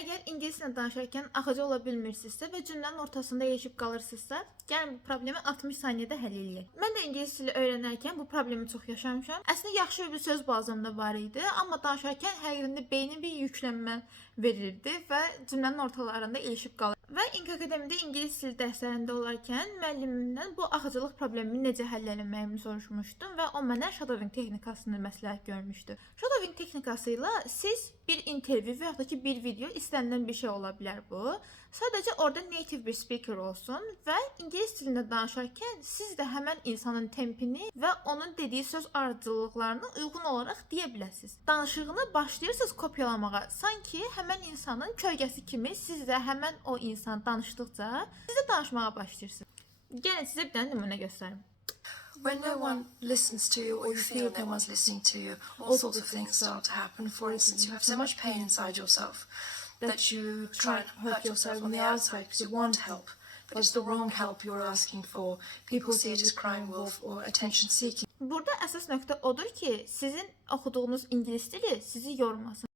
Əgər ingilis dilində danışarkən axıcı ola bilmirsinizsə və cümlənin ortasında ilişib qalırsınızsa, gəlin bu problemi 60 saniyədə həll eləyək. Mən də ingilis dili öyrənərkən bu problemi çox yaşamışam. Əslində yaxşı bir söz bazamda var idi, amma danışarkən həqiqətən beynim bir yüklənmə verirdi və cümlənin ortalarında ilişib qalırdı. Və İNK Akademiyada ingilis dili dərslərində olarkən müəllimimdən bu axıcılıq problemini necə həll etməyimi soruşmuşdum və o mənə shadowing texnikasını məsləhət görmüşdü. Shadowing texnikası ilə siz bir intervyu və ya da ki bir video istənilən bir şey ola bilər bu. Sadəcə orada native bir speaker olsun və ingilis dilində danışarkən siz də həmən insanın tempini və onun dediyi söz ardıcıllıqlarına uyğun olaraq deyə biləsiniz. Danışığını başlayırsınız kopyalamağa. Sanki həmən insanın kölgəsi kimi siz də həmən o insan danışdıqca siz də danışmağa başlayırsınız. Gəlin sizə bir dənə nümunə göstərim. When no one listens to you or you feel no one's listening to you, all sorts of things start to happen. For instance, you have so much pain inside yourself that you try and hurt yourself on the outside because you want help, but it's the wrong help you're asking for. People see it as crying wolf or attention seeking. Burada əsas nöqtə odur ki, sizin oxuduğunuz ingilis dili sizi yormasın.